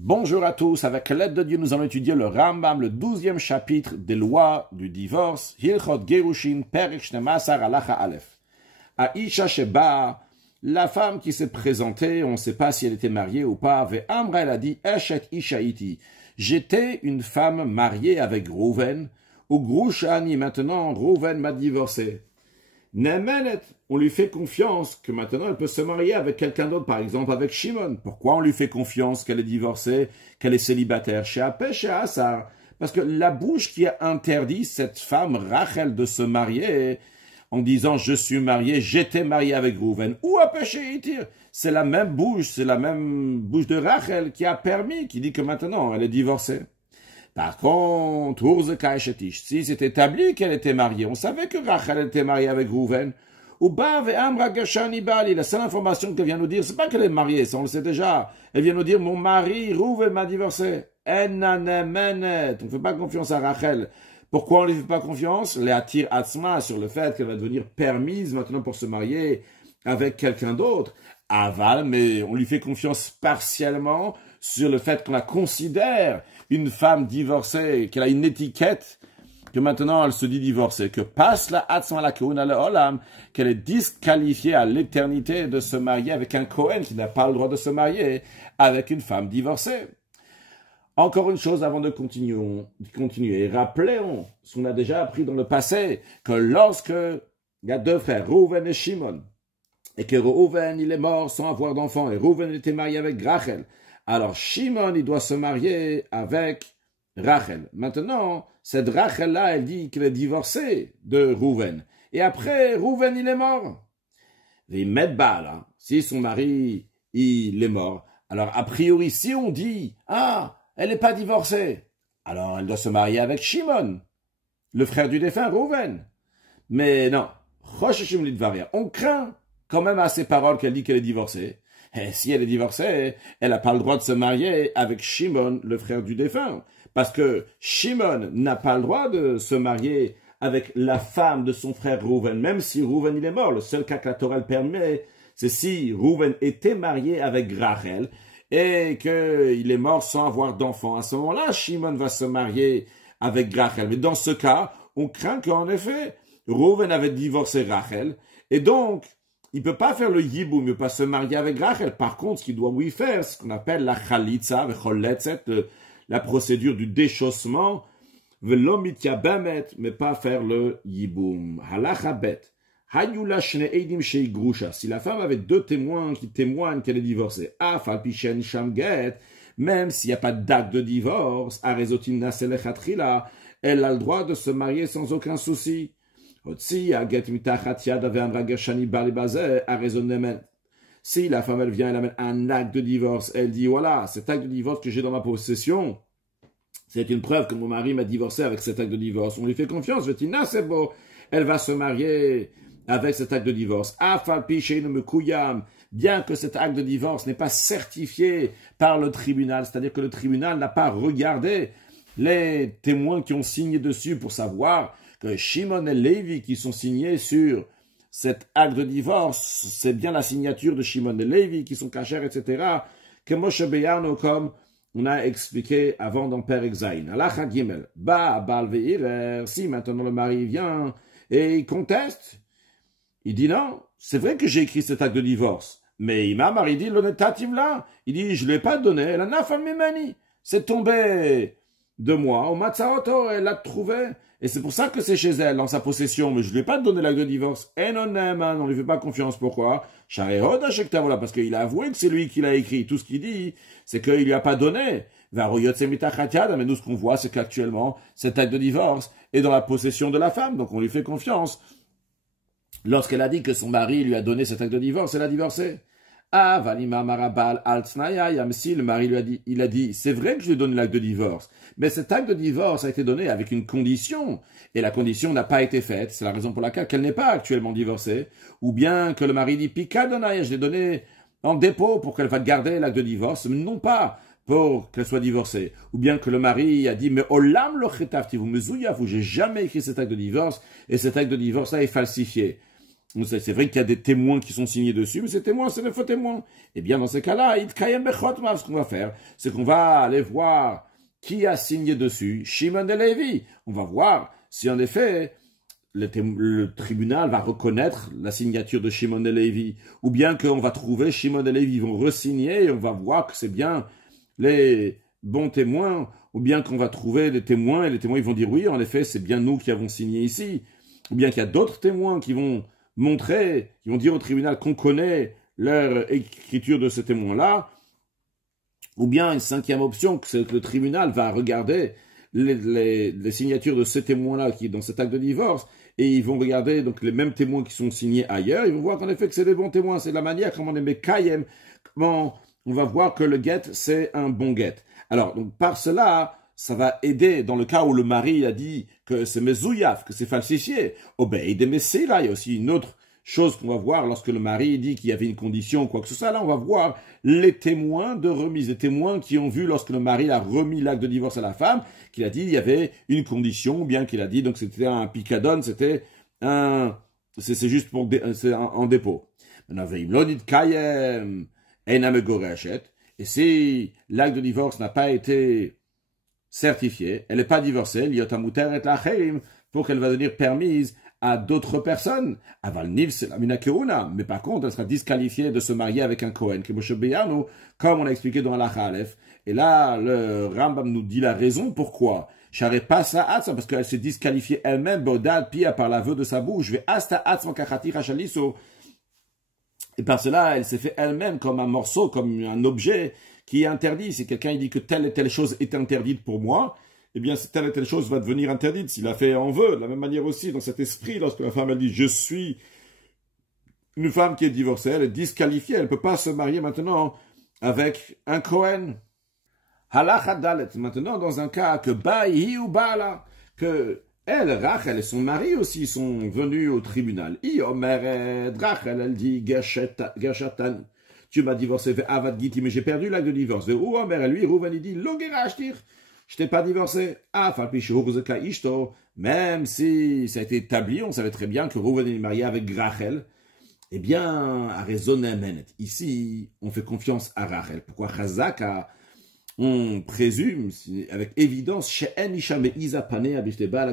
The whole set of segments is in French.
Bonjour à tous, avec l'aide de Dieu, nous allons étudier le Rambam, le 12e chapitre des lois du divorce, Hilchot Gerushin, Perek 12, Halacha Aleph. Aisha Sheba, la femme qui s'est présentée, on ne sait pas si elle était mariée ou pas, Ve'amra, elle a dit, Eshet Ishaiti, j'étais une femme mariée avec Rouven, ou Grouchani, maintenant Rouven m'a divorcé. Nemenet, on lui fait confiance que maintenant elle peut se marier avec quelqu'un d'autre, par exemple avec Shimon. Pourquoi on lui fait confiance qu'elle est divorcée, qu'elle est célibataire? Chez Apé, chez Assar. Parce que la bouche qui a interdit cette femme, Rachel, de se marier, en disant je suis marié, j'étais marié avec Rouven, ou Apé chez Itir, c'est la même bouche de Rachel qui a permis, qui dit que maintenant elle est divorcée. Par contre, si c'est établi qu'elle était mariée, on savait que Rachel était mariée avec Rouven, ou la seule information qu'elle vient nous dire, c'est pas qu'elle est mariée, ça on le sait déjà. Elle vient nous dire, mon mari, Rouven m'a divorcé. On ne fait pas confiance à Rachel. Pourquoi on ne lui fait pas confiance? Les attire Atzma sur le fait qu'elle va devenir permise maintenant pour se marier avec quelqu'un d'autre. Aval, mais on lui fait confiance partiellement sur le fait qu'on la considère une femme divorcée, qu'elle a une étiquette, que maintenant elle se dit divorcée, que passe la Atzma la Keuna le Olam, qu'elle est disqualifiée à l'éternité de se marier avec un Kohen qui n'a pas le droit de se marier avec une femme divorcée. Encore une chose avant de continuer. Rappelons ce qu'on a déjà appris dans le passé, que lorsque il y a deux frères, Rouven et Shimon, et que Rouven il est mort sans avoir d'enfant, et Rouven était marié avec Rachel, alors Shimon il doit se marier avec Rachel. Maintenant, cette Rachel-là, elle dit qu'elle est divorcée de Rouven. Et après, Rouven il est mort. Et Medba, si son mari il est mort, alors a priori si on dit, elle n'est pas divorcée, alors elle doit se marier avec Shimon, le frère du défunt Rouven. Mais non, on craint quand même à ces paroles qu'elle dit qu'elle est divorcée. Et si elle est divorcée, elle n'a pas le droit de se marier avec Shimon, le frère du défunt. Parce que Shimon n'a pas le droit de se marier avec la femme de son frère Rouven, même si Rouven il est mort. Le seul cas que la Torah le permet, c'est si Rouven était marié avec Rachel et qu'il est mort sans avoir d'enfant. À ce moment-là, Shimon va se marier avec Rachel. Mais dans ce cas, on craint qu'en effet, Rouven avait divorcé Rachel et donc, il ne peut pas faire le yiboum, il ne peut pas se marier avec Rachel. Par contre, ce qu'il doit oui faire, ce qu'on appelle la chalitza, la procédure du déchaussement, mais pas faire le yiboum. Halacha bet. Si la femme avait deux témoins qui témoignent qu'elle est divorcée, même s'il n'y a pas d'acte de divorce, elle a le droit de se marier sans aucun souci. Si la femme elle vient, elle amène un acte de divorce, elle dit voilà, cet acte de divorce que j'ai dans ma possession, c'est une preuve que mon mari m'a divorcé avec cet acte de divorce. On lui fait confiance, c'est beau, elle va se marier avec cet acte de divorce. Bien que cet acte de divorce n'est pas certifié par le tribunal, c'est-à-dire que le tribunal n'a pas regardé les témoins qui ont signé dessus pour savoir que Shimon et Lévi qui sont signés sur cet acte de divorce, c'est bien la signature de Shimon et Lévi qui sont cachers, etc. Que Moshe Beyarno, comme on a expliqué avant dans Perek Zayin. Halacha Gimel, Bal Veirer, si maintenant le mari vient et il conteste, il dit non, c'est vrai que j'ai écrit cet acte de divorce, mais Imam Mari dit l'honnêtative là, il dit je ne l'ai pas donné, la nafal mimani, c'est tombé de moi, au Matzaoto, elle l'a trouvé. Et c'est pour ça que c'est chez elle, dans sa possession. Mais je ne lui ai pas donné l'acte de divorce. Et non, on ne lui fait pas confiance. Pourquoi? Parce qu'il a avoué que c'est lui qui l'a écrit. Tout ce qu'il dit, c'est qu'il ne lui a pas donné. Mais nous, ce qu'on voit, c'est qu'actuellement, cet acte de divorce est dans la possession de la femme. Donc, on lui fait confiance. Lorsqu'elle a dit que son mari lui a donné cet acte de divorce, elle a divorcé. Valima Marabal Altsnaya, si le mari lui a dit, il a dit, c'est vrai que je lui ai donné l'acte de divorce, mais cet acte de divorce a été donné avec une condition, et la condition n'a pas été faite, c'est la raison pour laquelle qu'elle n'est pas actuellement divorcée, ou bien que le mari dit, Pikadonaya, je l'ai donné en dépôt pour qu'elle va garder l'acte de divorce, mais non pas pour qu'elle soit divorcée, ou bien que le mari a dit, mais olam lo chetavti, vous me zouyavu, j'ai jamais écrit cet acte de divorce, et cet acte de divorce là est falsifié. C'est vrai qu'il y a des témoins qui sont signés dessus, mais ces témoins, c'est des faux témoins. Eh bien, dans ces cas-là, ce qu'on va faire, c'est qu'on va aller voir qui a signé dessus, Shimon et Lévi. On va voir si en effet le tribunal va reconnaître la signature de Shimon et Lévi, ou bien qu'on va trouver Shimon et Lévi vont re-signer et on va voir que c'est bien les bons témoins, ou bien qu'on va trouver les témoins et les témoins ils vont dire oui, en effet, c'est bien nous qui avons signé ici, ou bien qu'il y a d'autres témoins qui vont montrer, qui vont dire au tribunal qu'on connaît leur écriture de ces témoins-là, ou bien une cinquième option, c'est que le tribunal va regarder les signatures de ces témoins-là qui dans cet acte de divorce, et ils vont regarder donc les mêmes témoins qui sont signés ailleurs, ils vont voir qu'en effet que c'est des bons témoins, c'est la manière comment on est Mekayem, comment on va voir que le get, c'est un bon get. Alors, donc par cela, ça va aider dans le cas où le mari a dit que c'est mezouillaf, que c'est falsifié. Obéide Messila, il y a aussi une autre chose qu'on va voir lorsque le mari dit qu'il y avait une condition ou quoi que ce soit. Là, on va voir les témoins de remise, les témoins qui ont vu lorsque le mari a remis l'acte de divorce à la femme, qu'il a dit il y avait une condition, ou bien qu'il a dit donc c'était un picadone, c'était c'est juste pour c'est en dépôt. Et si l'acte de divorce n'a pas été certifiée, elle n'est pas divorcée, pour qu'elle va devenir permise à d'autres personnes. Mais par contre, elle sera disqualifiée de se marier avec un Kohen, comme on a expliqué dans la Aleph. Et là, le Rambam nous dit la raison pourquoi. Parce qu'elle s'est disqualifiée elle-même, par l'aveu de sa bouche. Et par cela, elle s'est fait elle-même comme un morceau, comme un objet qui est interdit. Si quelqu'un dit que telle et telle chose est interdite pour moi, eh bien, telle et telle chose va devenir interdite s'il a fait en vœu. De la même manière aussi, dans cet esprit, lorsque la femme elle dit « je suis une femme qui est divorcée », elle est disqualifiée, elle ne peut pas se marier maintenant avec un Kohen. Halakha Dalet, maintenant dans un cas que Baïhi ou Bala, que elle, Rachel et son mari aussi sont venus au tribunal. Rachel, elle dit Gershatan, tu m'as divorcé, Avad Giti, mais j'ai perdu l'acte de divorce. Ou Omer, lui, Rouven, il dit Lo gerashtir, je t'ai pas divorcé. Même si ça a été établi, on savait très bien que Rouven est marié avec Rachel. Eh bien, à raisonner ici, on fait confiance à Rachel. Pourquoi Chazaka? On présume, avec évidence,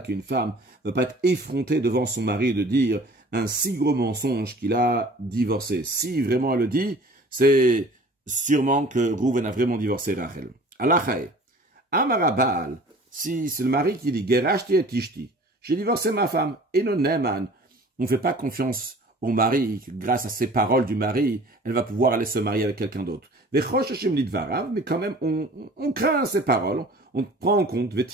qu'une femme ne va pas être effrontée devant son mari de dire un si gros mensonge qu'il a divorcé. Si vraiment elle le dit, c'est sûrement que Rouven a vraiment divorcé Rachel. Alachae, Amarabal, si c'est le mari qui dit Gerashti et Tishti, j'ai divorcé ma femme, et non Neman, on ne fait pas confiance au mari, grâce à ces paroles du mari, elle va pouvoir aller se marier avec quelqu'un d'autre. Mais quand même, on craint ces paroles, on prend en compte, elle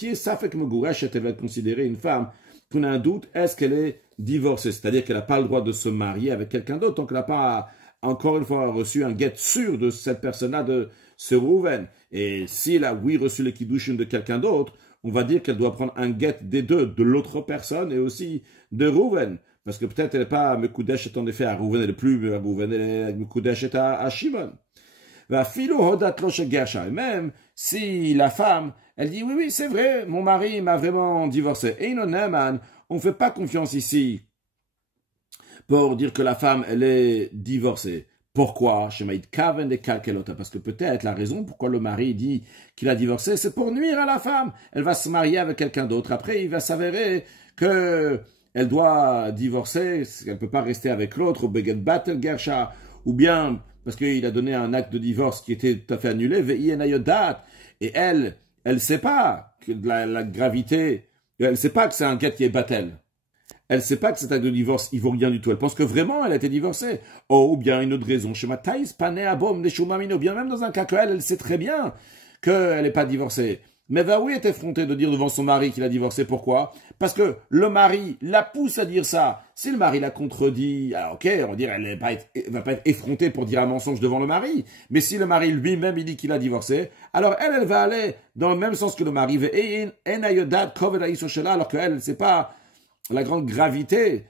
va être considérée une femme qu'on a un doute, est-ce qu'elle est divorcée, c'est-à-dire qu'elle n'a pas le droit de se marier avec quelqu'un d'autre, tant qu'elle n'a pas, encore une fois, reçu un get sûr de cette personne-là, de ce Rouven. Et si elle a, oui, reçu le kiddushin de quelqu'un d'autre, on va dire qu'elle doit prendre un get des deux, de l'autre personne et aussi de Rouven. Parce que peut-être elle n'est pas Mekudeshet en effet à Rouven, elle n'est plus à Rouven, elle est Mekudeshet à Shimon. Et même si la femme, elle dit oui, c'est vrai, mon mari m'a vraiment divorcé. Et on ne fait pas confiance ici pour dire que la femme, elle est divorcée. Pourquoi? Parce que peut-être la raison pourquoi le mari dit qu'il a divorcé, c'est pour nuire à la femme. Elle va se marier avec quelqu'un d'autre. Après, il va s'avérer que elle doit divorcer, elle ne peut pas rester avec l'autre, ou bien parce qu'il a donné un acte de divorce qui était tout à fait annulé, et elle ne sait pas que la gravité, elle ne sait pas que c'est un get qui est battel. Elle ne sait pas que cet acte de divorce, il vaut rien du tout. Elle pense que vraiment, elle a été divorcée. Ou bien une autre raison. Ou bien même dans un cas qu'elle, elle sait très bien qu'elle n'est pas divorcée. Mais va oui être effrontée de dire devant son mari qu'il a divorcé. Pourquoi? Parce que le mari la pousse à dire ça. Si le mari la contredit, alors ok, on va dire elle va pas être effrontée pour dire un mensonge devant le mari. Mais si le mari lui-même il dit qu'il a divorcé, alors elle va aller dans le même sens que le mari. Alors qu'elle ne sait pas la grande gravité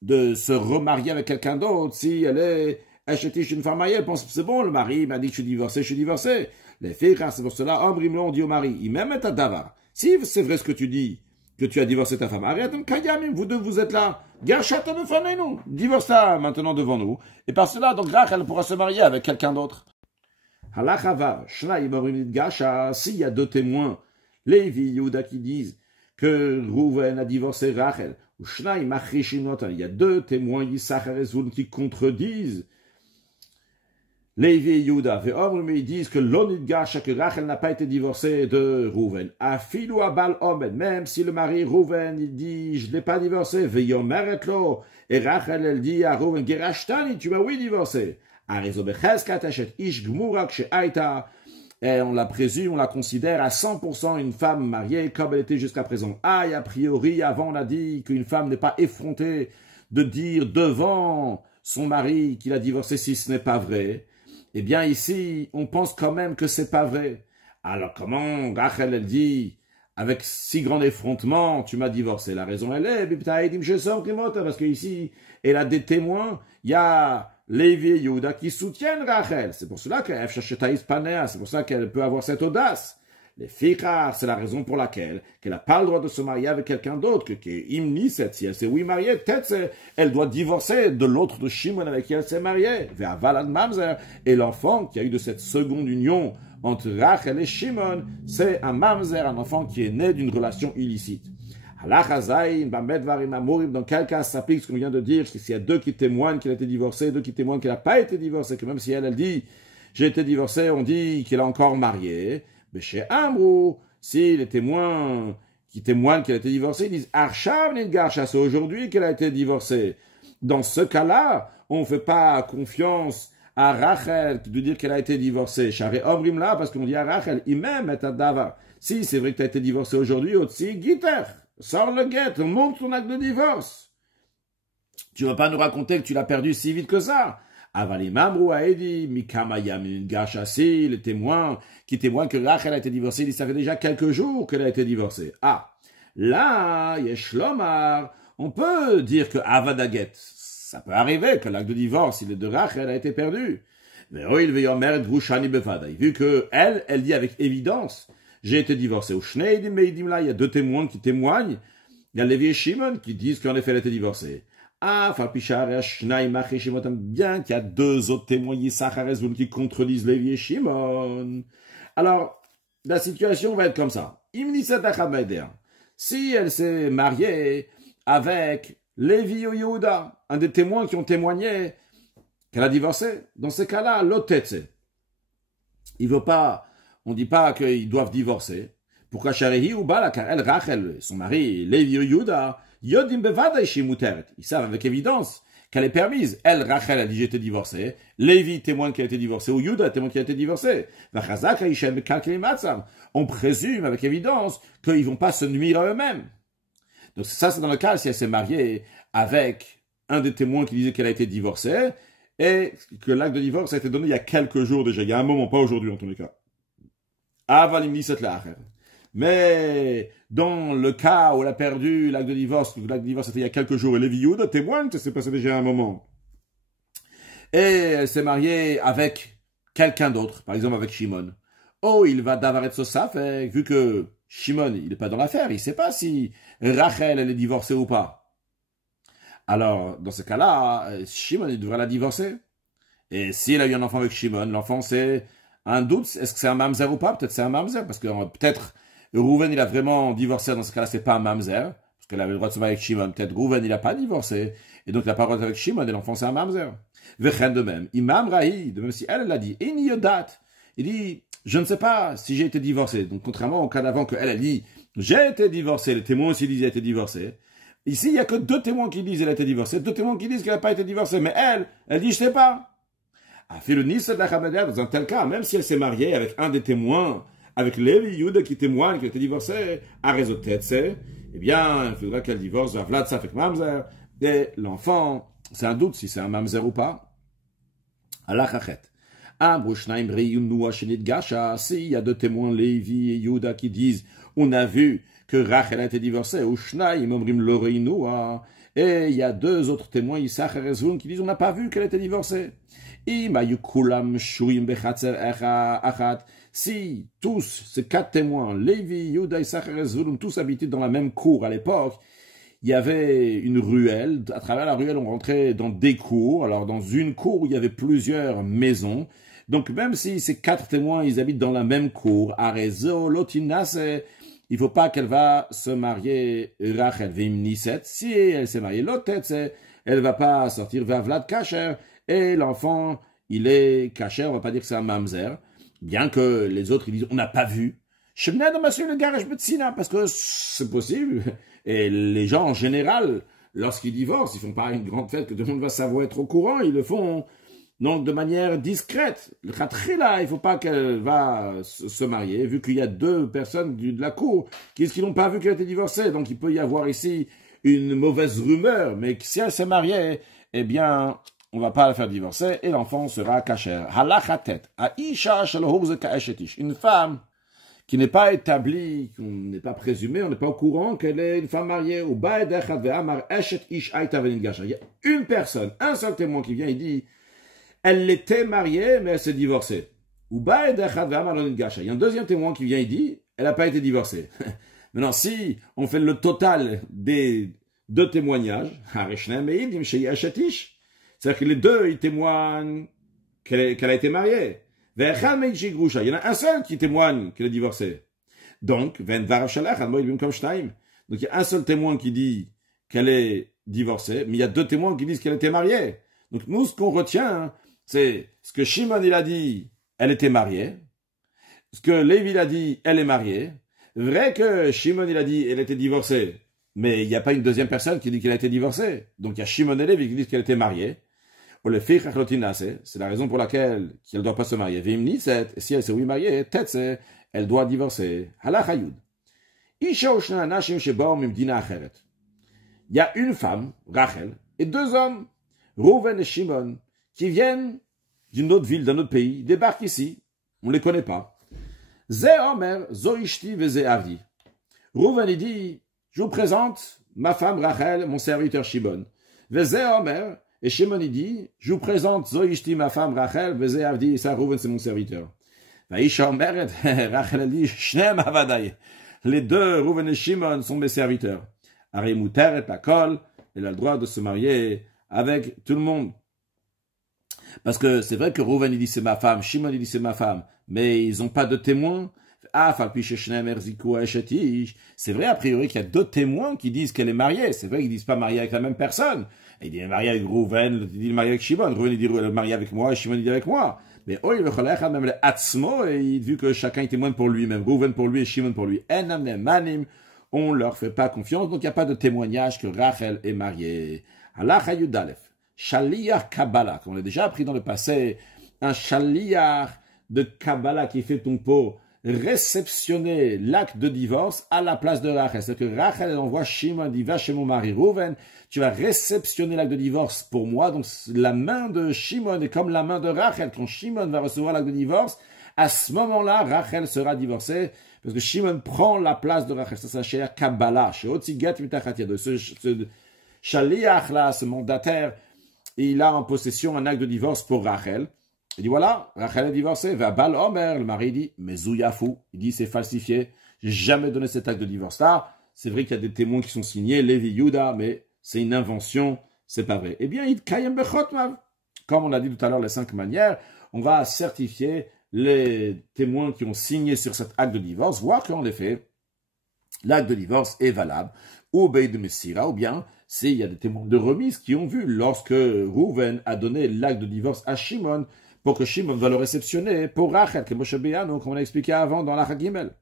de se remarier avec quelqu'un d'autre. Si elle est achetée chez une femme mariée, elle pense c'est bon, le mari m'a dit que je suis divorcé. Les filles, c'est pour cela, on dit au mari, il m'aime ta davar. Si c'est vrai ce que tu dis, que tu as divorcé ta femme, arrête, vous deux, vous êtes là, Gershata befanenu, divorce-la maintenant devant nous. Et par cela, donc Rachel pourra se marier avec quelqu'un d'autre. Halachava, Shnai Morim Gasha, s'il y a deux témoins, Lévi, Yehuda qui disent que Rouven a divorcé Rachel, ou Shnai Machishinotan, il y a deux témoins Yissachar et Zvulun qui contredisent Lévi et Yehuda, mais ils disent que l'onid Gasha, que Rachel n'a pas été divorcée de Rouven. Afilu abal omen, même si le mari Rouven, il dit, je l'ai pas divorcé, veyomeretlo, et Rachel, elle dit à Rouven, Gerashtani, tu m'as oui divorcé. Et on la présume, on la considère à 100% une femme mariée comme elle était jusqu'à présent. A priori, avant on a dit qu'une femme n'est pas effrontée de dire devant son mari qu'il a divorcé si ce n'est pas vrai. Eh bien ici, on pense quand même que c'est pas vrai. Alors comment Rachel elle dit avec si grand effrontement, tu m'as divorcé. La raison elle est, parce que ici, elle a des témoins, il y a Lévi et Yehuda qui soutiennent Rachel. C'est pour cela qu'elle c'est pour ça qu'elle peut avoir cette audace. Les fichar, c'est la raison pour laquelle qu'elle n'a pas le droit de se marier avec quelqu'un d'autre, que Imni, si elle s'est oui mariée, peut-être elle doit divorcer de l'autre de Shimon avec qui elle s'est mariée. Et l'enfant qui a eu de cette seconde union entre Rachel et Shimon, c'est un mamzer, un enfant qui est né d'une relation illicite. Dans quel cas s'applique ce qu'on vient de dire, que s'il y a deux qui témoignent qu'il a été divorcé, deux qui témoignent qu'il n'a pas été divorcé, que même si elle dit j'ai été divorcé, on dit qu'il a encore marié. Mais chez Amrou, si les témoins qui témoignent qu'elle a été divorcée, ils disent Arshav Nidgarsha, c'est aujourd'hui qu'elle a été divorcée. Dans ce cas-là, on ne fait pas confiance à Rachel de dire qu'elle a été divorcée. Charé Omrim là, parce qu'on dit à Rachel, Imem et Adava. Si c'est vrai que tu as été divorcée aujourd'hui, aussi, Gitter, sors le guet, montre ton acte de divorce. Tu ne vas pas nous raconter que tu l'as perdu si vite que ça. Avalimamru Aedi, Mikamayam Gashasi, les témoins qui témoignent que Rachel a été divorcée, ça fait déjà quelques jours qu'elle a été divorcée. Ah, là, Yeshlomar, on peut dire que Avadaget, ça peut arriver que l'acte de divorce, il est de Rachel, a été perdu. Mais vu que elle dit avec évidence, j'ai été divorcé. Au Shneidim Meidim là, il y a deux témoins qui témoignent. Il y a Lévi et Shimon qui disent qu'en effet elle a été divorcée. Ah, bien qu'il y a deux autres témoins qui contredisent Lévi et Shimon. Alors, la situation va être comme ça. Si elle s'est mariée avec Lévi ou Yehuda, un des témoins qui ont témoigné qu'elle a divorcé, dans ces cas-là, l'otetse. Il veut pas, on dit pas qu'ils doivent divorcer. Pourquoi Sharehi ou Bala, car elle, Rachel, son mari, Lévi ou Yehuda, Yodim bevadai shimuteret. Ils savent avec évidence qu'elle est permise. Elle, Rachel, a dit j'ai été divorcée. Lévi témoigne qu'elle a été divorcée. Ou Yuda témoigne qu'elle a été divorcée. On présume avec évidence qu'ils vont pas se nuire à eux-mêmes. Donc ça, c'est dans le cas si elle s'est mariée avec un des témoins qui disait qu'elle a été divorcée et que l'acte de divorce a été donné il y a quelques jours déjà. Il y a un moment, pas aujourd'hui en tous les cas. Avalimni set la acher. Mais dans le cas où elle a perdu l'acte de divorce c'était il y a quelques jours, et Lévi Yehuda témoigne que c'est passé déjà un moment. Et elle s'est mariée avec quelqu'un d'autre, par exemple avec Shimon. Oh, il va d'avaret sosaf, vu que Shimon, il n'est pas dans l'affaire, il ne sait pas si Rachel, elle est divorcée ou pas. Alors, dans ce cas-là, Shimon, il devrait la divorcer. Et s'il a eu un enfant avec Shimon, l'enfant, c'est un doute, est-ce que c'est un mamzer ou pas? Peut-être c'est un mamzer, parce que peut-être Rouven, il a vraiment divorcé, dans ce cas-là, c'est pas un mamzer, parce qu'elle avait le droit de se marier avec Shimon. Peut-être Rouven, il n'a pas divorcé, et donc il n'a pas le droit avec Shimon, et l'enfant, c'est un mamzer. Vechen de même. Imam Rahi, de même si elle l'a dit, Ini Yodat, il dit, je ne sais pas si j'ai été divorcé. Donc, contrairement au cas d'avant que elle a dit, j'ai été divorcé, les témoins aussi disent qu'elle a été divorcée. Ici, il n'y a que deux témoins qui disent qu'elle a été divorcée, deux témoins qui disent qu'elle n'a pas été divorcée, mais elle dit, je sais pas. A fait le Nis de la Chamadère, dans un tel cas, même si elle s'est mariée avec un des témoins, avec Lévi Yehuda qui témoigne qu'elle a été divorcée, à réseau Tetse, eh bien, il faudra qu'elle divorce, Vlad Safek Mamzer, et l'enfant, c'est un doute si c'est un Mamzer ou pas. Allah Chachet. S'il y a deux témoins, Lévi et Yehuda, qui disent, on a vu que Rachel a été divorcée, ou Shnaim Omrim Loreinoua, et il y a deux autres témoins, Yissachar et Zvulun, qui disent, on n'a pas vu qu'elle a été divorcée. Si tous ces quatre témoins, Lévi, Yehuda, Yissachar et Zvulun, tous habitaient dans la même cour à l'époque, il y avait une ruelle. À travers la ruelle, on rentrait dans des cours. Alors, dans une cour, il y avait plusieurs maisons. Donc, même si ces 4 témoins, ils habitent dans la même cour, Arezo, Lotinase, il faut pas qu'elle va se marier, Rachel, Vimniset. Si elle s'est mariée, Lotet, elle va pas sortir Vavlad Kacher. Et l'enfant, il est Kacher, on va pas dire que c'est un mamzer. Bien que les autres, ils disent, on n'a pas vu. Je venais dans le garage Betsina, parce que c'est possible. Et les gens, en général, lorsqu'ils divorcent, ils font pas une grande fête que tout le monde va savoir être au courant, ils le font donc de manière discrète. Le khatrila, il faut pas qu'elle va se marier, vu qu'il y a 2 personnes de la cour qui n'ont pas vu qu'elle était divorcée. Donc il peut y avoir ici une mauvaise rumeur, mais si elle s'est mariée, eh bien, on va pas la faire divorcer et l'enfant sera kasher. Halachatet, aisha shalohur ka'eshetish. Une femme qui n'est pas établie, qu'on n'est pas présumé, on n'est pas au courant qu'elle est une femme mariée. Il y a une personne, un seul témoin qui vient, il dit, elle était mariée, mais elle s'est divorcée. Il y a un deuxième témoin qui vient, il dit, elle n'a pas été divorcée. Maintenant, si on fait le total des 2 témoignages, c'est-à-dire que les 2, ils témoignent qu'elle a été mariée. Il y en a un seul qui témoigne qu'elle est divorcée. Donc, il y a un seul témoin qui dit qu'elle est divorcée, mais il y a 2 témoins qui disent qu'elle était mariée. Donc, nous, ce qu'on retient, c'est ce que Shimon, il a dit, elle était mariée. Ce que Lévi, il a dit, elle est mariée. Vrai que Shimon, il a dit, elle était divorcée, mais il n'y a pas une deuxième personne qui dit qu'elle a été divorcée. Donc, il y a Shimon et Lévi qui disent qu'elle était mariée. C'est la raison pour laquelle elle ne doit pas se marier. Si elle s'est mariée, elle doit divorcer. Il y a une femme, Rachel, et 2 hommes, Reuven et Shimon, qui viennent d'une autre ville, d'un autre pays, débarquent ici. On ne les connaît pas. Reuven, il dit, je vous présente ma femme Rachel, mon serviteur Shimon. Et Shimon, il dit, je vous présente Zoishti, ma femme Rachel, Vezé Avdi, et ça, Reuven, c'est mon serviteur. Rachel, elle dit, Shnem Avadai. Les 2, Reuven et Shimon, sont mes serviteurs. Arimouter et Pakol, elle a le droit de se marier avec tout le monde. Parce que c'est vrai que Reuven, il dit, c'est ma femme, Shimon, il dit, c'est ma femme, mais ils n'ont pas de témoins. C'est vrai, a priori, qu'il y a 2 témoins qui disent qu'elle est mariée. C'est vrai qu'ils disent pas mariée avec la même personne. Il dit marié avec Reuven, il dit marié avec Shimon. Reuven, il dit marié avec moi, et Shimon, il dit avec moi. Mais même le Atzmo, et vu que chacun est témoin pour lui-même. Reuven pour lui et Shimon pour lui. On leur fait pas confiance, donc il n'y a pas de témoignage que Rachel est mariée. Halacha Yudalef. Shaliach Kabbalah, qu'on a déjà appris dans le passé, un Shaliach de Kabbalah qui fait ton pot réceptionner l'acte de divorce à la place de Rachel. C'est-à-dire que Rachel, elle envoie Shimon, dit, va chez mon mari Reuven, tu vas réceptionner l'acte de divorce pour moi. Donc, la main de Shimon est comme la main de Rachel. Quand Shimon va recevoir l'acte de divorce, à ce moment-là, Rachel sera divorcée, parce que Shimon prend la place de Rachel. Ça, c'est chez Kabbalah, chez Otzigat Mitachat. Ce Shaliach là, ce mandataire, il a en possession un acte de divorce pour Rachel. Il dit voilà, Rachel est divorcée, va Bal Omer, le mari dit, mais Zouyafou, il dit c'est falsifié, j'ai jamais donné cet acte de divorce là, c'est vrai qu'il y a des témoins qui sont signés, Lévi Yuda, mais c'est une invention, c'est pas vrai. Eh bien, il Kayem Bechotmav, comme on l'a dit tout à l'heure, les 5 manières, on va certifier les témoins qui ont signé sur cet acte de divorce, voir qu'en effet, l'acte de divorce est valable, ou Obey de Messira, ou bien, s'il y a des témoins de remise qui ont vu lorsque Reuven a donné l'acte de divorce à Shimon, pour que Shimon va le réceptionner pour Rachel, comme on a expliqué avant dans la Gimel.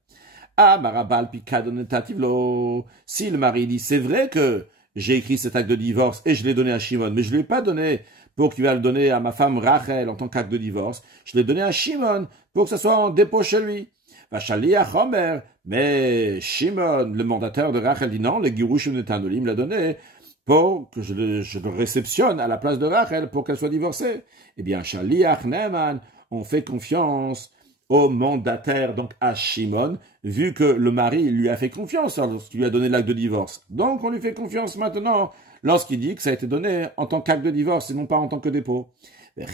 Ah, Marabal Pikadonetativlo. Si le mari dit, c'est vrai que j'ai écrit cet acte de divorce et je l'ai donné à Shimon, mais je ne l'ai pas donné pour qu'il va le donner à ma femme Rachel en tant qu'acte de divorce. Je l'ai donné à Shimon pour que ce soit en dépôt chez lui. Vachaliach Omer. Mais Shimon, le mandataire de Rachel, dit non, le Girushim Netanolim l'a donné pour que je le réceptionne à la place de Rachel pour qu'elle soit divorcée. Eh bien, Shaliach Neman, on fait confiance au mandataire, donc à Shimon, vu que le mari lui a fait confiance lorsqu'il lui a donné l'acte de divorce. Donc, on lui fait confiance maintenant lorsqu'il dit que ça a été donné en tant qu'acte de divorce et non pas en tant que dépôt. De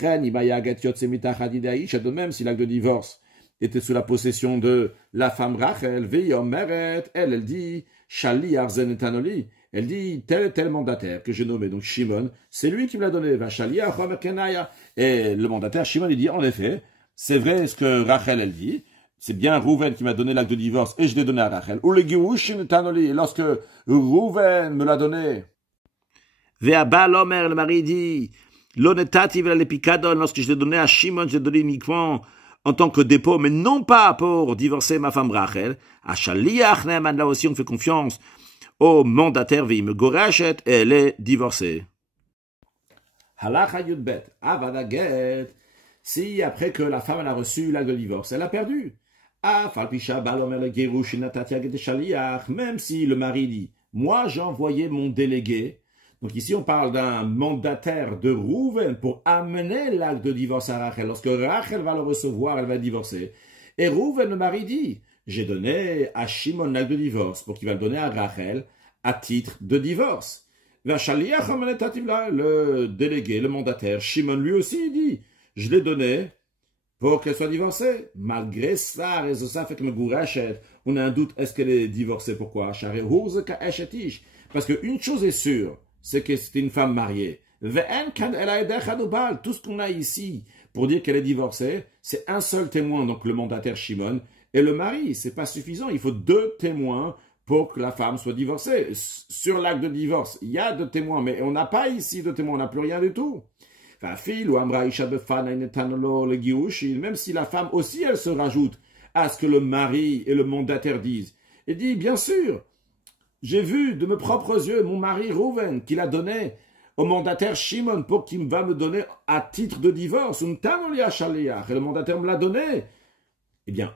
même, si l'acte de divorce était sous la possession de la femme Rachel, elle dit, Shaliach Zenetanoli, Elle dit, tel mandataire que j'ai nommé, donc Shimon, c'est lui qui me l'a donné. Et le mandataire, Shimon, il dit, en effet, c'est vrai ce que Rachel, elle dit. C'est bien Rouven qui m'a donné l'acte de divorce et je l'ai donné à Rachel. Ou le Giushin Tanoli, lorsque Rouven me l'a donné. Ve'abal Omer, le mari dit, l'onetati ve'lepikadon, lorsque je l'ai donné à Shimon, je l'ai donné uniquement en tant que dépôt, mais non pas pour divorcer ma femme Rachel. À Shaliach Ne'eman, là aussi on fait confiance au mandataire ve'im gorachet, et elle est divorcée. Halacha Yudbet, Avadaget, si après que la femme elle a reçu l'acte de divorce, elle a perdu. Même si le mari dit, moi j'ai envoyé mon délégué, donc ici on parle d'un mandataire de Rouven pour amener l'acte de divorce à Rachel. Lorsque Rachel va le recevoir, elle va divorcer. Et Rouven, le mari dit, j'ai donné à Shimon l'acte de divorce pour qu'il va le donner à Rachel à titre de divorce. Le délégué, le mandataire, Shimon lui aussi dit, je l'ai donné pour qu'elle soit divorcée. Malgré ça, ça fait que on a un doute, est-ce qu'elle est divorcée? Pourquoi? Parce qu'une chose est sûre, c'est que c'est une femme mariée. Tout ce qu'on a ici pour dire qu'elle est divorcée, c'est un seul témoin, donc le mandataire Shimon, et le mari. C'est pas suffisant, il faut 2 témoins pour que la femme soit divorcée. Sur l'acte de divorce, il y a 2 témoins, mais on n'a pas ici de témoins, on n'a plus rien du tout. Même si la femme aussi, elle se rajoute à ce que le mari et le mandataire disent. Elle dit, bien sûr, j'ai vu de mes propres yeux mon mari Rouven qu'il a donné au mandataire Shimon pour qu'il va me donner à titre de divorce. Et le mandataire me l'a donné. Eh bien,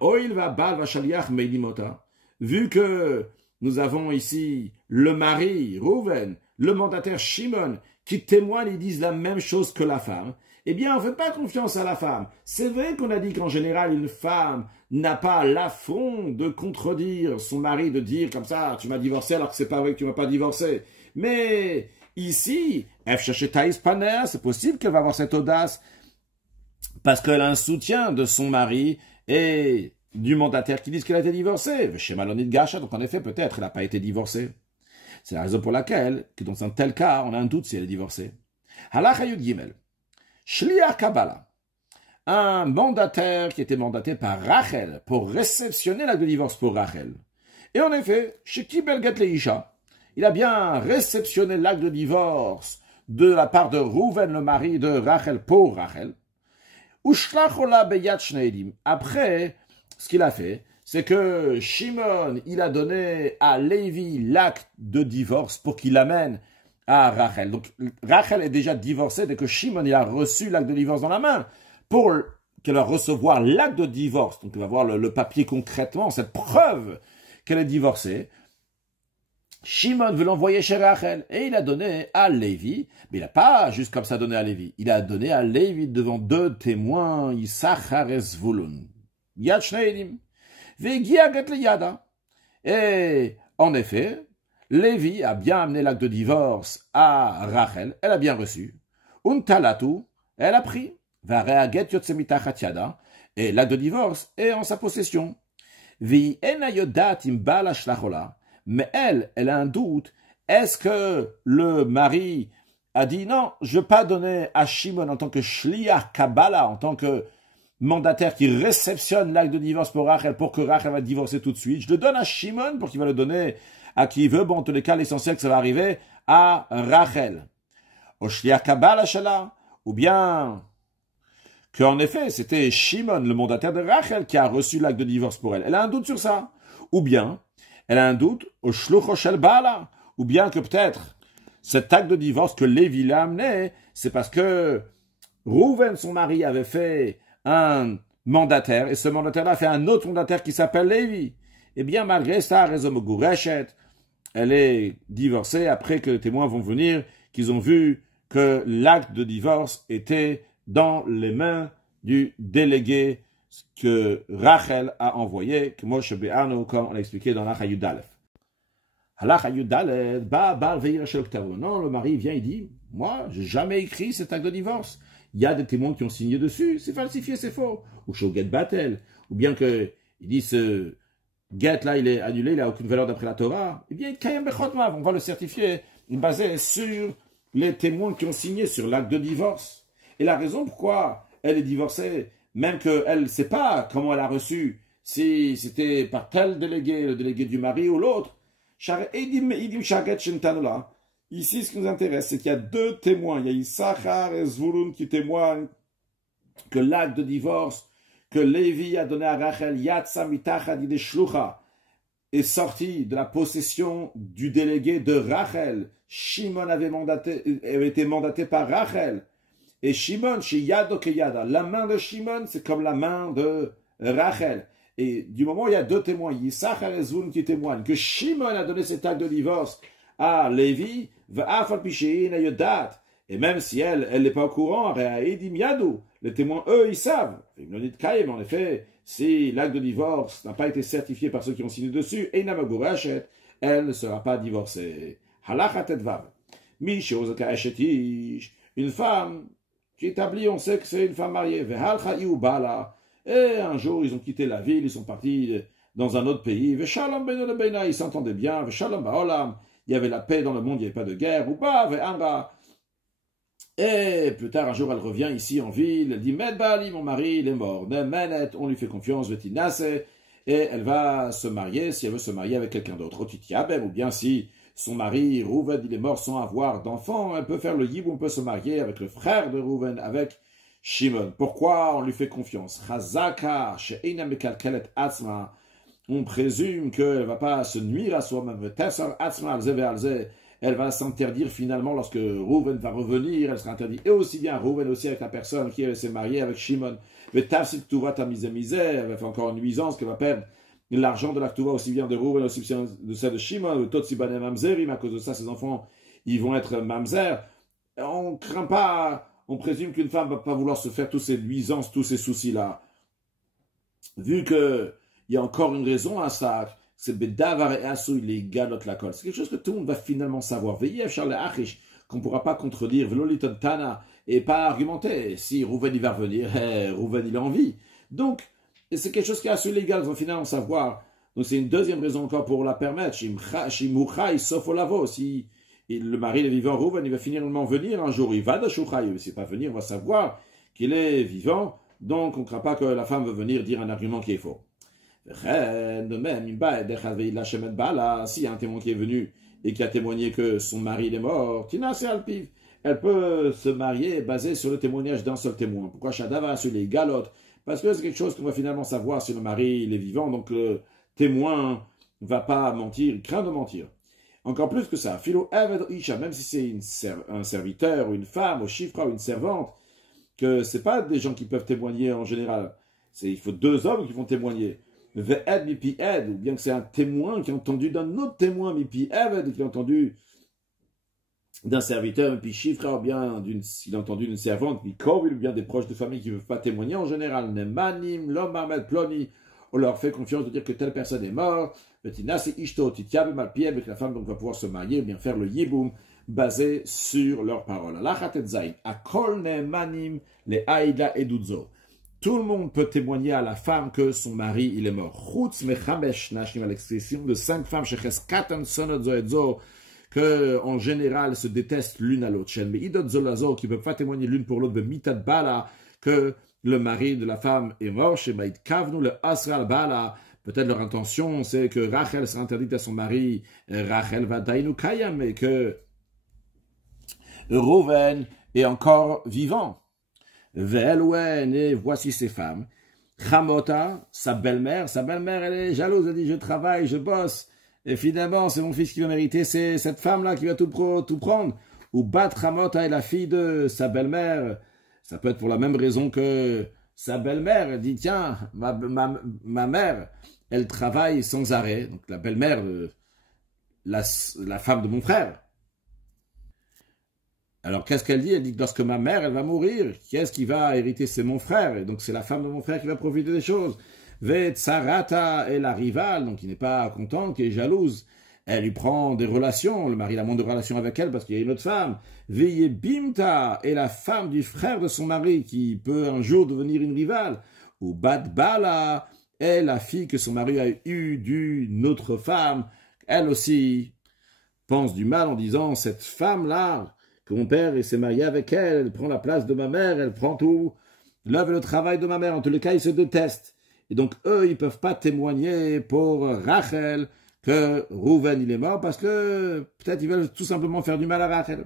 vu que nous avons ici le mari Rouven, le mandataire Shimon, qui témoignent et disent la même chose que la femme, eh bien, on ne fait pas confiance à la femme. C'est vrai qu'on a dit qu'en général, une femme n'a pas l'affront de contredire son mari, de dire comme ça, tu m'as divorcé alors que c'est pas vrai que tu m'as pas divorcé. Mais ici, c'est possible qu'elle va avoir cette audace parce qu'elle a un soutien de son mari et du mandataire qui disent qu'elle a été divorcée. Chez Malonit Gacha, donc en effet, peut-être elle n'a pas été divorcée. C'est la raison pour laquelle, que dans un tel cas, on a un doute si elle est divorcée. Halacha Yud Gimel. Shliach Kabbalah. Un mandataire qui était mandaté par Rachel pour réceptionner l'acte de divorce pour Rachel. Et en effet, chez Kibel Get Leisha, il a bien réceptionné l'acte de divorce de la part de Rouven, le mari de Rachel, pour Rachel. Ushlachola Beyat Shneidim. Après, ce qu'il a fait, c'est que Shimon, il a donné à Lévi l'acte de divorce pour qu'il l'amène à Rachel. Donc, Rachel est déjà divorcée dès que Shimon il a reçu l'acte de divorce dans la main. Pour qu'elle va recevoir l'acte de divorce, donc elle va voir le papier concrètement, cette preuve qu'elle est divorcée, Shimon veut l'envoyer chez Rachel. Et il a donné à Lévi, mais il n'a pas juste comme ça donné à Lévi, il a donné à Lévi devant 2 témoins, Issachar et Zvulun. Yad Shneidim. Et en effet, Lévi a bien amené l'acte de divorce à Rachel, elle a bien reçu. Untalatu, elle a pris. Et l'acte de divorce est en sa possession. Mais elle a un doute. Est-ce que le mari a dit non, je ne vais pas donner à Shimon en tant que Shliach Kabbalah, en tant que mandataire qui réceptionne l'acte de divorce pour Rachel, pour que Rachel va divorcer tout de suite. Je le donne à Shimon pour qu'il va le donner à qui il veut. Bon, en tous les cas, l'essentiel que ça va arriver à Rachel. Au Shliach Kabbalah Shala, ou bien qu'en effet, c'était Shimon, le mandataire de Rachel, qui a reçu l'acte de divorce pour elle. Elle a un doute sur ça. Ou bien, elle a un doute au Shlucho Shel Bala, ou bien que peut-être cet acte de divorce que Lévi l'a amené, c'est parce que Rouven, son mari, avait fait un mandataire, et ce mandataire-là a fait un autre mandataire qui s'appelle Lévi. Eh bien, malgré ça, elle est divorcée après que les témoins vont venir, qu'ils ont vu que l'acte de divorce était dans les mains du délégué que Rachel a envoyé, que Moshe Be'anu, comme on l'a expliqué dans l'Acha Yud Aleph. L'Acha Yud Aleph, non, le mari vient, il dit, moi, j'ai jamais écrit cet acte de divorce. Il y a des témoins qui ont signé dessus, c'est falsifié, c'est faux. Ou Shoget Batel, ou bien que, il dit get là il est annulé, il n'a aucune valeur d'après la Torah, eh bien Kayem Bechotmav, on va le certifier basé sur les témoins qui ont signé sur l'acte de divorce. Et la raison pourquoi elle est divorcée, même qu'elle ne sait pas comment elle a reçu, si c'était par tel délégué, le délégué du mari ou l'autre. Ici, ce qui nous intéresse, c'est qu'il y a deux témoins. Il y a Issachar et Zvulun qui témoignent que l'acte de divorce que Lévi a donné à Rachel, Yatsa mitachad yidei shlucha, est sorti de la possession du délégué de Rachel. Shimon avait été mandaté par Rachel. Et Shimon, chez Yado Keyada, la main de Shimon, c'est comme la main de Rachel. Et du moment où il y a deux témoins, Yissachar et Zvulun qui témoignent que Shimon a donné cet acte de divorce à Lévi, et même si elle n'est pas au courant, les témoins, eux, ils savent. En effet, si l'acte de divorce n'a pas été certifié par ceux qui ont signé dessus, elle ne sera pas divorcée. Une femme qui est établie, on sait que c'est une femme mariée. Et un jour, ils ont quitté la ville, ils sont partis dans un autre pays. Ils s'entendaient bien. Il y avait la paix dans le monde, il n'y avait pas de guerre. Et plus tard, un jour, elle revient ici en ville. Elle dit, Medbali, mon mari, il est mort. On lui fait confiance, et elle va se marier, si elle veut se marier avec quelqu'un d'autre. Ou bien si son mari, Rouven, il est mort sans avoir d'enfant, elle peut faire le yibum, on peut se marier avec le frère de Rouven, avec Shimon. Pourquoi on lui fait confiance? On présume qu'elle ne va pas se nuire à soi-même. Elle va s'interdire finalement lorsque Rouven va revenir, elle sera interdite. Et aussi bien Rouven aussi avec la personne qui s'est mariée avec Shimon. Elle va faire encore une nuisance qu'elle va perdre l'argent de la Ktuva aussi bien de Rouven aussi bien de celle de Shimon. À cause de ça, ses enfants, ils vont être mamzer. On craint pas, on présume qu'une femme ne va pas vouloir se faire tous ces nuisances, tous ces soucis-là. Vu que il y a encore une raison à ça, c'est Bedavar et Assou, il est galot la colle. C'est quelque chose que tout le monde va finalement savoir. Veillez Charles Achish, qu'on ne pourra pas contredire, Veloliton Tana, et pas argumenter. Si Rouven il va revenir, Rouven il a envie. Donc, c'est quelque chose qui est assez légal, on va finalement savoir. Donc c'est une deuxième raison encore pour la permettre. Shimouchai, sauf au lavo. Si le mari est vivant, Rouven, il va finalement venir un jour. Il va de Shouchai, il ne sait pas venir, on va savoir qu'il est vivant. Donc on ne craint pas que la femme va venir dire un argument qui est faux. De même, s'il y a un témoin qui est venu et qui a témoigné que son mari est mort, elle peut se marier basée sur le témoignage d'un seul témoin. Pourquoi Shadava sur les galotes? Parce que c'est quelque chose qu'on va finalement savoir si le mari il est vivant, donc le témoin ne va pas mentir, il craint de mentir. Encore plus que ça, Philo Eved Isha, même si c'est un serviteur ou une femme, ou Shifra ou une servante, que ce n'est pas des gens qui peuvent témoigner en général. Il faut deux hommes qui vont témoigner. Ve'ed mipi ed, ou bien que c'est un témoin qui a entendu d'un autre témoin, mipi eved, qui a entendu d'un serviteur, mipi shifra, ou bien s'il a entendu d'une servante, mipi kovil, ou bien des proches de famille qui ne veulent pas témoigner en général, nemanim, l'homme Ahmed Ploni, on leur fait confiance de dire que telle personne est morte, vetina c'est ishto, titiabe malpie, avec la femme donc va pouvoir se marier, ou bien faire le yiboum, basé sur leurs paroles. Alachatet zayin, akol nemanim, le aïda edudzo. Tout le monde peut témoigner à la femme que son mari, il est mort. Chutz mechamesh nashim, à l'exception de 5 femmes, sheches katan sonot zo et zo, que, en général, se détestent l'une à l'autre. Shen meidot zolazo, qui ne peuvent pas témoigner l'une pour l'autre, mitat bala, que le mari de la femme est mort. Chez maïd kavnu le asral bala, peut-être leur intention, c'est que Rachel sera interdite à son mari, Rachel va dainu kayam, et que Rouven est encore vivant. Ve'elouen, et voici ces femmes. Chamota, sa belle-mère, elle est jalouse, elle dit je travaille, je bosse, et finalement c'est mon fils qui va mériter, c'est cette femme-là qui va tout prendre. Ou Bat Chamota est la fille de sa belle-mère, ça peut être pour la même raison que sa belle-mère, elle dit tiens, ma mère, elle travaille sans arrêt, donc la belle-mère, la femme de mon frère. Alors, qu'est-ce qu'elle dit? Elle dit que lorsque ma mère, elle va mourir, qui est-ce qui va hériter? C'est mon frère. Et donc, c'est la femme de mon frère qui va profiter des choses. Sarata est la rivale, donc qui n'est pas contente, qui est jalouse. Elle lui prend des relations. Le mari a moins de relations avec elle parce qu'il y a une autre femme. Veye Bimta est la femme du frère de son mari qui peut un jour devenir une rivale. Ou Bat Bala et la fille que son mari a eue d'une autre femme, elle aussi pense du mal en disant, cette femme-là, que mon père s'est marié avec elle, elle prend la place de ma mère, elle prend tout l'œuvre et le travail de ma mère. En tous les cas, ils se détestent. Et donc, eux, ils ne peuvent pas témoigner pour Rachel que Rouven, il est mort, parce que peut-être ils veulent tout simplement faire du mal à Rachel.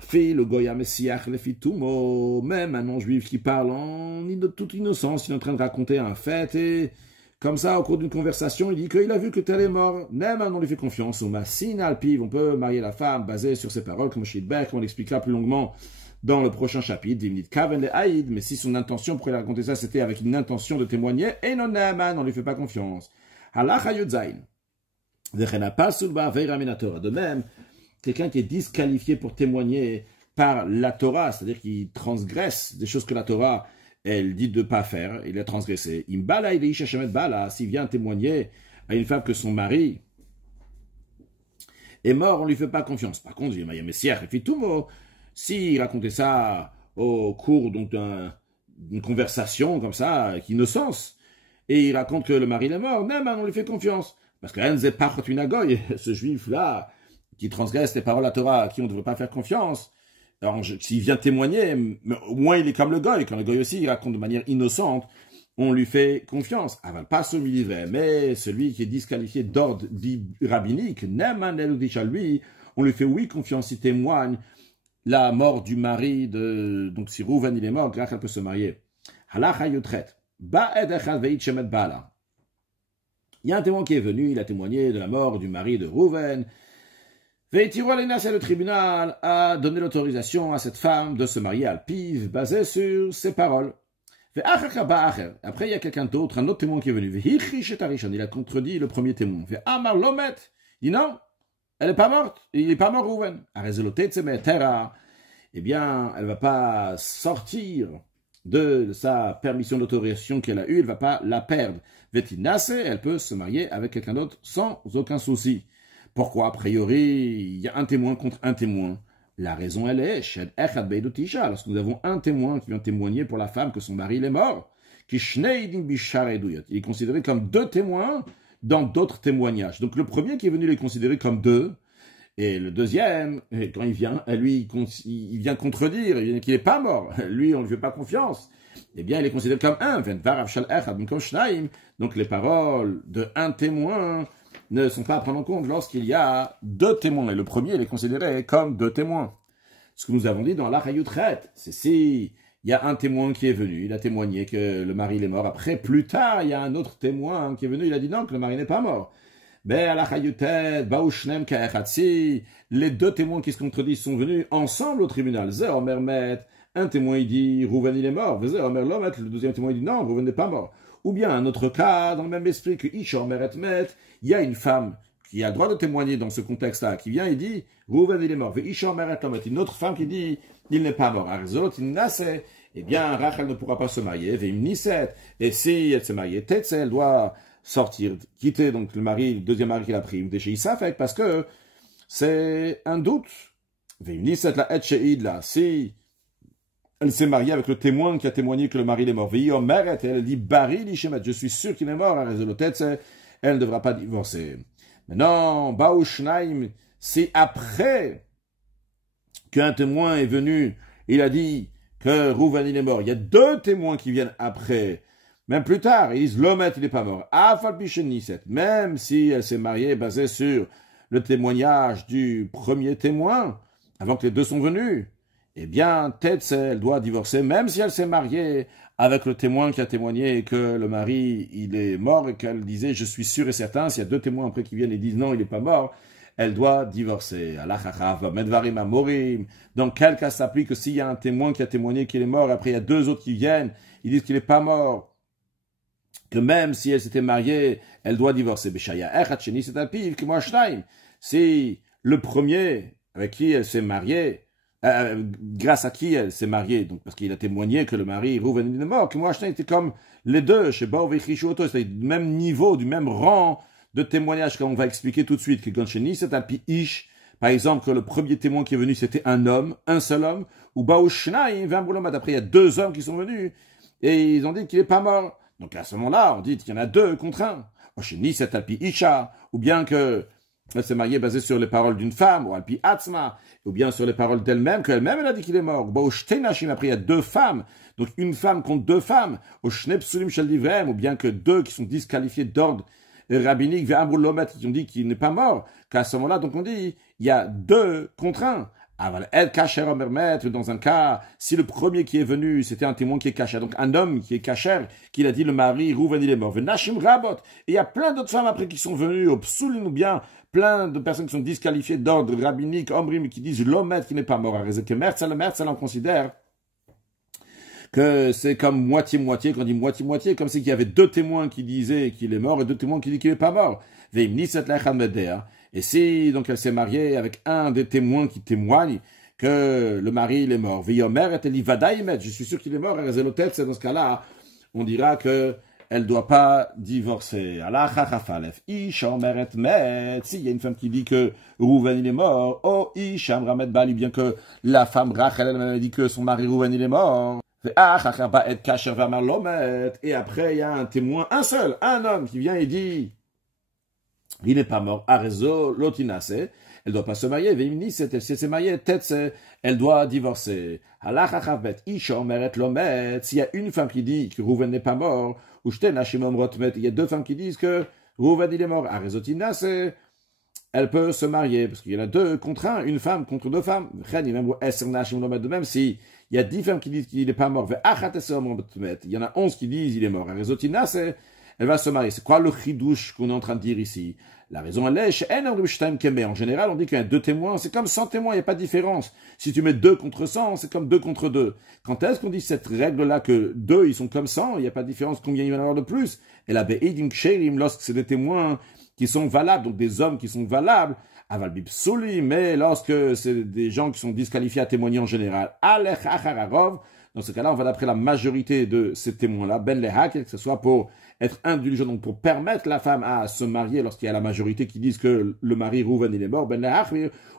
Fille, le Goya Messiach, le Fitumo, même un non-juif qui parle en toute innocence, il est en train de raconter un fait, et comme ça, au cours d'une conversation, il dit qu'il a vu que tel est mort. Même on lui fait confiance. Au Massin Alpiv, on peut marier la femme basée sur ses paroles, comme Shidberg, on l'expliquera plus longuement dans le prochain chapitre, Dimnit Kaven le Haïd, mais si son intention, pour raconter ça, c'était avec une intention de témoigner, et non, on lui fait pas confiance. Halacha Yudzain. De même, quelqu'un qui est disqualifié pour témoigner par la Torah, c'est-à-dire qu'il transgresse des choses que la Torah, elle dit de ne pas faire, il a transgressé. Imbala, il est bala, s'il vient témoigner à une femme que son mari est mort, on ne lui fait pas confiance. Par contre, il y a Messiah, il fait tout mot. S'il racontait ça au cours d'une conversation comme ça, avec innocence, et il raconte que le mari est mort, même on lui fait confiance. Parce que Enze Pachot Unagoy, ce juif-là, qui transgresse les paroles de la Torah, à qui on ne devrait pas faire confiance, alors s'il vient témoigner, au moins il est comme le goy. Quand le goy aussi il raconte de manière innocente, on lui fait confiance. Aval pas celui vrai, mais celui qui est disqualifié d'ordre rabbinique, Neman Eludisha, lui, on lui fait oui confiance, il témoigne la mort du mari de, donc si Rouven il est mort, Rachel peut se marier. Halacha Yutret, Ba'ed Echad Ve'it Shemet Bala. Il y a un témoin qui est venu, il a témoigné de la mort du mari de Rouven. Le tribunal a donné l'autorisation à cette femme de se marier à Alpiv, basée sur ses paroles. Après, il y a quelqu'un d'autre, un autre témoin qui est venu. Il a contredit le premier témoin. Amar Lomet, il dit non, elle n'est pas morte, il n'est pas mort Rouven. Eh bien, elle ne va pas sortir de sa permission d'autorisation qu'elle a eue, elle ne va pas la perdre. Vetinase, elle peut se marier avec quelqu'un d'autre sans aucun souci. Pourquoi, a priori, il y a un témoin contre un témoin? La raison, elle est, Shed Echad Beidut Isha, lorsque nous avons un témoin qui vient témoigner pour la femme que son mari est mort, qui Shneidim Bishar Eduyot, il est considéré comme deux témoins dans d'autres témoignages. Donc le premier qui est venu les considérer comme deux, et le deuxième, quand il vient, lui, il vient contredire, il vient qu'il n'est pas mort, lui, on ne lui fait pas confiance. Eh bien, il est considéré comme un, donc les paroles de un témoin ne sont pas à prendre en compte lorsqu'il y a deux témoins. Et le premier, il est considéré comme deux témoins. Ce que nous avons dit dans l'Achayutret, c'est si il y a un témoin qui est venu, il a témoigné que le mari est mort. Après, plus tard, il y a un autre témoin qui est venu, il a dit non, que le mari n'est pas mort. Mais à l'Achayutret, Baoushnem Kaechatsi, les deux témoins qui se contredisent sont venus ensemble au tribunal. Zé Omer Met, un témoin il dit Rouven il est mort. Zé Omer Lomet, le deuxième témoin il dit non, Rouven n'est pas mort. Ou bien un autre cas, dans le même esprit que Isha Omer Et Met, il y a une femme qui a le droit de témoigner dans ce contexte-là, qui vient et dit Rouven il est mort. Isha Omer Et Lomet, une autre femme qui dit il n'est pas mort. Arzot il nasse, eh bien Rachel ne pourra pas se marier. Veim Niset, et si elle se marie, Tetse, elle doit sortir, quitter donc le mari, le deuxième mari qu'il a pris, de chez Isafek, parce que c'est un doute. Veim Niset la Et Sheid là, si elle s'est mariée avec le témoin qui a témoigné que le mari est mort. Elle dit Bari Lishemet, je suis sûr qu'il est mort. Elle ne devra pas divorcer. Maintenant, Baoushnaim, c'est après qu'un témoin est venu, il a dit que Rouven il est mort. Il y a deux témoins qui viennent après. Même plus tard, ils disent Lomet il n'est pas mort. Même si elle s'est mariée basée sur le témoignage du premier témoin, avant que les deux sont venus. Eh bien, Tetze, elle doit divorcer, même si elle s'est mariée avec le témoin qui a témoigné que le mari, il est mort et qu'elle disait, je suis sûr et certain, s'il y a deux témoins après qui viennent et disent non, il n'est pas mort, elle doit divorcer. Dans quel cas s'applique que s'il y a un témoin qui a témoigné qu'il est mort, après il y a deux autres qui viennent, ils disent qu'il n'est pas mort, que même si elle s'était mariée, elle doit divorcer. Si le premier avec qui elle s'est mariée, grâce à qui elle s'est mariée, donc parce qu'il a témoigné que le mari Rouven est mort, que moi était comme les deux, chez Bao Vechishuoto, c'est du même niveau, du même rang de témoignage qu'on va expliquer tout de suite, que Goncheni c'est un Ish, par exemple, que le premier témoin qui est venu c'était un homme, un seul homme, ou Bao Shnaim, après il y a deux hommes qui sont venus, et ils ont dit qu'il n'est pas mort. Donc à ce moment-là, on dit qu'il y en a deux contre un. Osheni c'est alpi isha, ou bien que elle s'est mariée basée sur les paroles d'une femme, ou alpi atzma, ou bien sur les paroles d'elle-même, qu'elle-même elle a dit qu'il est mort. Après il y a deux femmes, donc une femme contre deux femmes, ou bien que deux qui sont disqualifiés d'ordre rabbinique, qui ont dit qu'il n'est pas mort, qu'à ce moment-là, donc on dit, il y a deux contre un. Dans un cas, si le premier qui est venu, c'était un témoin qui est caché, donc un homme qui est caché, qui a dit le mari, Rouven il est mort. Et il y a plein d'autres femmes après qui sont venues, au psoulin ou bien, plein de personnes qui sont disqualifiées d'ordre rabbinique, omrim, qui disent l'homme qui n'est pas mort. On considère que c'est comme moitié-moitié, quand on dit moitié-moitié, comme si il y avait deux témoins qui disaient qu'il est mort et deux témoins qui disent qu'il n'est pas mort. Et si, donc, elle s'est mariée avec un des témoins qui témoigne que le mari, il est mort. Je suis sûr qu'il est mort. C'est dans ce cas-là, on dira que elle doit pas divorcer. S'il y a une femme qui dit que Rouven, il est mort, oh, Isham Ramet Bali, bien que la femme Rachel, elle dit que son mari Rouven, il est mort. Et après, il y a un témoin, un seul, un homme qui vient et dit il n'est pas mort. Arezo, lotinase. Elle doit pas se marier. Veimni, si elle s'est mariée, elle doit divorcer. S'il y a une femme qui dit que Rouven n'est pas mort, ou il y a deux femmes qui disent que Rouven il est mort. Arezo tinase. Elle peut se marier, parce qu'il y en a deux contre un, une femme contre deux femmes. De même, si il y a 10 femmes qui disent qu'il n'est pas mort, il y en a 11 qui disent qu'il est mort. Elle va se marier. C'est quoi le chidouche qu'on est en train de dire ici? La raison, elle est, en général, on dit qu'il y a deux témoins, c'est comme 100 témoins, il n'y a pas de différence. Si tu mets 2 contre 100, c'est comme 2 contre 2. Quand est-ce qu'on dit cette règle-là que 2, ils sont comme 100, il n'y a pas de différence combien il va y en avoir de plus? Et la be'edim ksherim, lorsque c'est des témoins qui sont valables, donc des hommes qui sont valables, aval bipsuli, mais lorsque c'est des gens qui sont disqualifiés à témoigner en général, alech achararov, dans ce cas-là, on va d'après la majorité de ces témoins-là, ben lehak, que ce soit pour être indulgent, donc pour permettre la femme à se marier lorsqu'il y a la majorité qui disent que le mari Rouven il est mort, ben lehak,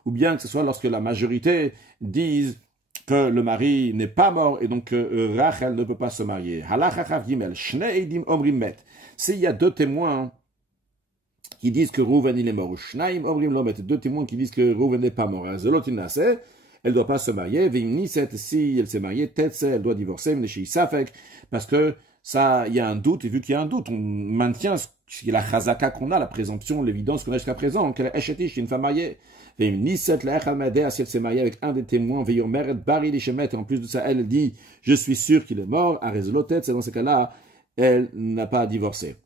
ou bien que ce soit lorsque la majorité disent que le mari n'est pas mort et donc que Rachel ne peut pas se marier. Halachachav gimel, shnei eidim omrim met. S'il y a deux témoins qui disent que Rouven il est mort, shnaim omrim lo met, deux témoins qui disent que Rouven n'est pas mort, elle doit pas se marier, si elle s'est mariée, elle doit divorcer, parce que ça, il y a un doute, et vu qu'il y a un doute, on maintient la chazaka qu'on a, la présomption, l'évidence qu'on a jusqu'à présent, qu'elle est échetiche, une femme mariée. Si elle s'est mariée avec un des témoins, et en plus de ça, elle dit, je suis sûr qu'il est mort, c'est dans ce cas-là, elle n'a pas divorcé.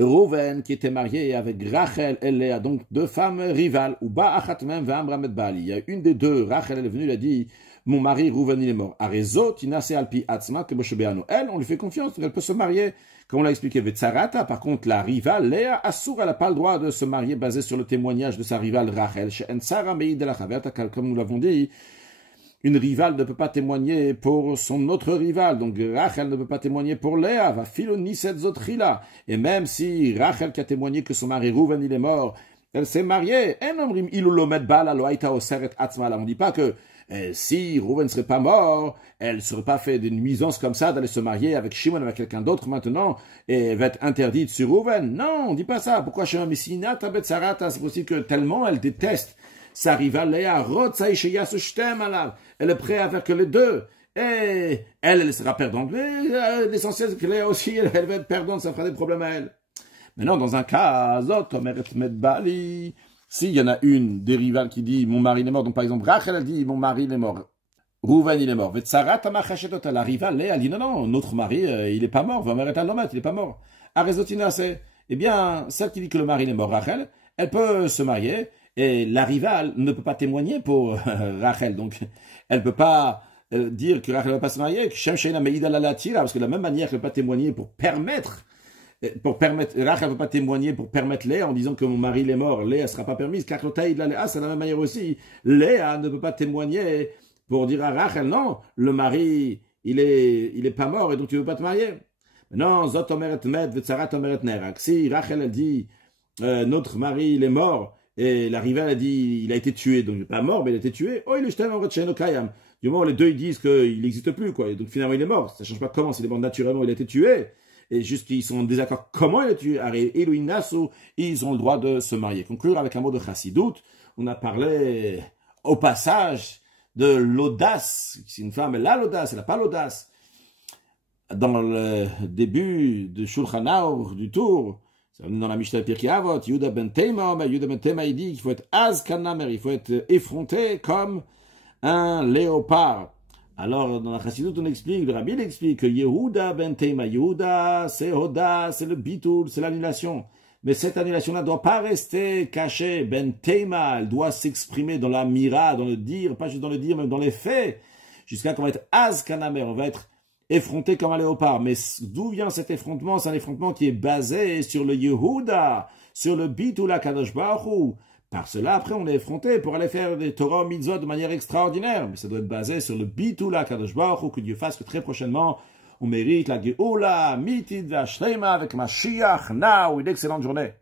Rouven qui était marié avec Rachel, elle a donc deux femmes rivales. Il y a une des deux, Rachel, elle est venue, elle a dit, mon mari Rouven il est mort. Elle, on lui fait confiance, elle peut se marier. Comme on l'a expliqué, Vetsarata, par contre, la rivale, Léa Assour, elle n'a pas le droit de se marier basé sur le témoignage de sa rivale Rachel. Comme nous l'avons dit, une rivale ne peut pas témoigner pour son autre rivale. Donc Rachel ne peut pas témoigner pour Léa. Va filoni cette zotrila. Et même si Rachel qui a témoigné que son mari Rouven il est mort, elle s'est mariée. On ne dit pas que si Rouven ne serait pas mort, elle ne serait pas fait d'une nuisance comme ça d'aller se marier avec Shimon, avec quelqu'un d'autre maintenant, et elle va être interdite sur Rouven. Non, on ne dit pas ça. Pourquoi Shimon Missinat Tabet Sarata? C'est possible que tellement elle déteste sa rivale Léa, elle est prête à faire que les deux. Et elle sera perdante. L'essentiel, c'est que Léa aussi, elle va être perdante, ça fera des problèmes à elle. Maintenant, dans un cas, s'il y en a une des rivales qui dit mon mari est mort, donc par exemple, Rachel elle dit mon mari il est mort, Rouven il est mort, la rivale Léa elle dit non, notre mari il est pas mort, il est pas mort. Arezotina c'est, eh bien, celle qui dit que le mari est mort, Rachel, elle peut se marier. Et la rivale ne peut pas témoigner pour Rachel, donc elle ne peut pas dire que Rachel ne va pas se marier, parce que de la même manière qu'elle ne peut pas témoigner pour permettre, Rachel ne peut pas témoigner pour permettre Léa en disant que mon mari est mort, Léa ne sera pas permise, car c'est de la même manière aussi, Léa ne peut pas témoigner pour dire à Rachel, non, le mari, il est pas mort et donc tu ne veux pas te marier. Non, Zot omeret med, Vetzarat omeret nerak. Si Rachel a dit, notre mari, il est mort, et la rivale a dit, il a été tué, donc il n'est pas mort, mais il a été tué. Oh, il est Du moment où les deux ils disent qu'il n'existe plus, quoi. Et donc finalement il est mort. Ça ne change pas comment, c'est des morts naturellement, il a été tué. Et juste qu'ils sont en désaccord comment il a tué. Ils ont le droit de se marier. Conclure avec un mot de Chassidut. On a parlé au passage de l'audace. Si une femme elle a l'audace, elle n'a pas l'audace. Dans le début de Shulchan Aruch du Tour, dans la Mishnah Pirkei Avot, Yehuda ben Tema il dit qu'il faut être azkanamer, il faut être effronté comme un léopard. Alors, dans la Chassidut, on explique, le Rabbi explique que Yehuda ben Tema, Yehuda, c'est Hoda, c'est le bitul, c'est l'annulation. Mais cette annulation-là ne doit pas rester cachée. Ben Tema, elle doit s'exprimer dans la mira, dans le dire, pas juste dans le dire, mais dans les faits, jusqu'à qu'on va être azkanamer, on va être effronté comme un léopard. Mais d'où vient cet effrontement? C'est un effrontement qui est basé sur le Yehuda, sur le bitul HaKadosh Baruch Hu. Par cela, après, on est effronté pour aller faire des Torah mitzvot de manière extraordinaire. Mais ça doit être basé sur le bitul HaKadosh Baruch Hu, que Dieu fasse que très prochainement, on mérite la Geoula, mitid v'ashlema avec Mashiach, now, une excellente journée.